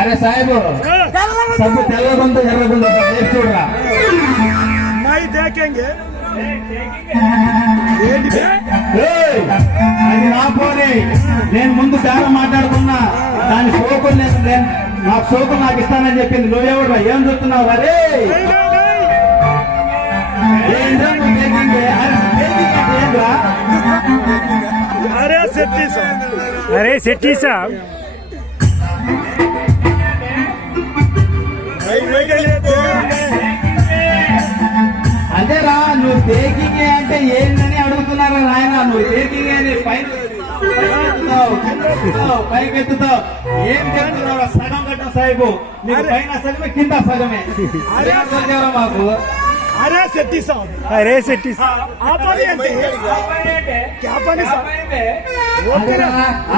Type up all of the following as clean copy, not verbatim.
అరే సాహెబు సబ్బు తెల్లగుందో ఎర్రగుందో చూడరా नहीं देखेंगे అది నా పోనీ నేను ముందు చాలా మాట్లాడుకున్నా దాని సోకులు నేను నాకు సోకులు నాకు ఇస్తానని చెప్పింది నువ్వెవడు ఏం చెప్తున్నావు అరే अरे सेठी साहब అదేరా నువ్వు టేకింగ్ అంటే ఏందని అడుగుతున్నారా నాయన నువ్వు టేకింగ్ అని పైకి ఎత్తుతావు ఏం చెప్తున్నావు సగం కట్టం సాహిబు నీకు పైన సగమే కింద సగమే అరే మాకు अरे सेठी साहब अरे सेठी साहब आप क्या पनी साहब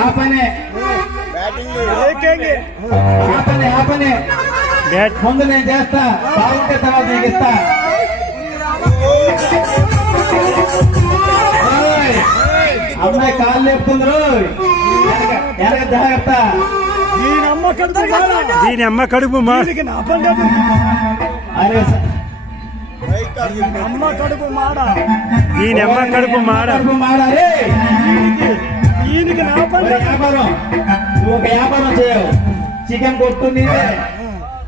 ఆపనే देखेंगे ఆపనే ముందు నేను చేస్తా బాగుంటే తర్వాత నీకు ఇస్తా అమ్మాయి కాళ్ళు లేపుతుండ్రు వెనక జాగ్రత్త దీని అమ్మ కడుపు అరే అమ్మ కడుపు మాడ దీని అమ్మ కడుపు మాడ మాడారే దీనికి వ్యాపారం నువ్వు ఒక వ్యాపారం చేయవు చికెన్ కొట్టు నీదే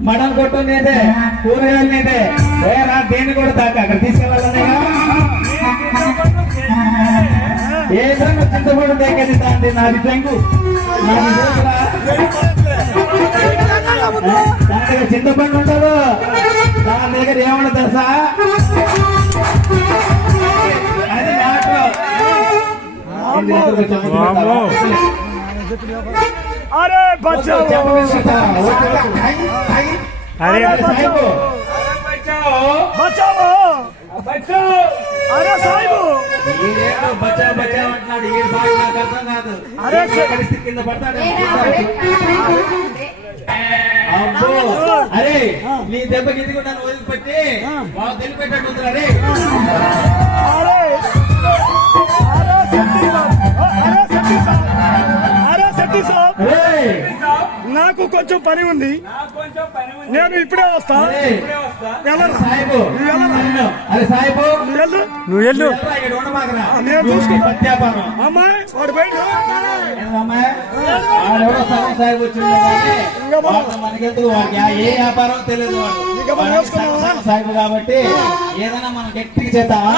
మటన్ కొట్టు నీదే కూరగాయలు నీదే రా దేన్ని కూడా దాకా అక్కడ తీసుకెళ్ళాలనే ఏదైనా చింతపండు దగ్గర దాన్ని నాది టెంగు దాని దగ్గర చింతపండు ఉండదు దాని దగ్గర ఏమన్నా తెలుసా అది अरे बचाओ अरे बचाओ बचाओ अरे साहिबు బచ్చా బచ్చా అంటున్నాడు ఈ బాగా నాకు అర్థం కాదు అరే పరిస్థితి కింద పడతాడు అరే నీ దెబ్బకి ఇది కూడా వదిలిపెట్టి బాగా తెలిపెట్టాడు అరే నాకు కొంచెం పని ఉంది నేను ఇప్పుడే వస్తా అరే సాహిబు నువ్వు వెళ్ళు నేను చూసుకుంటా అమ్మాయి వాడు బయట సాహిబు వచ్చింది మనకెందుకు వాడికి ఏ వ్యాపారం తెలియదు సాహిబు కాబట్టి ఏదైనా మనం గట్టిగా చేద్దామా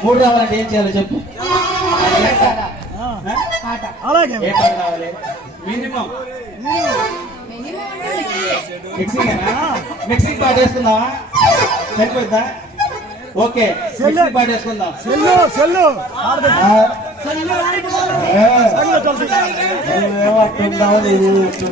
మూడు రావాలంటే ఏం చేయాలో చెప్పు అలాగే ఏ పాట కావాలి మినిమం మిక్సింగ్ పాట వేసుకుందామా సరిపోద్దా ఓకే మిక్సింగ్ పాట వేసుకుందాం సెల్లు ఏమవుతుందా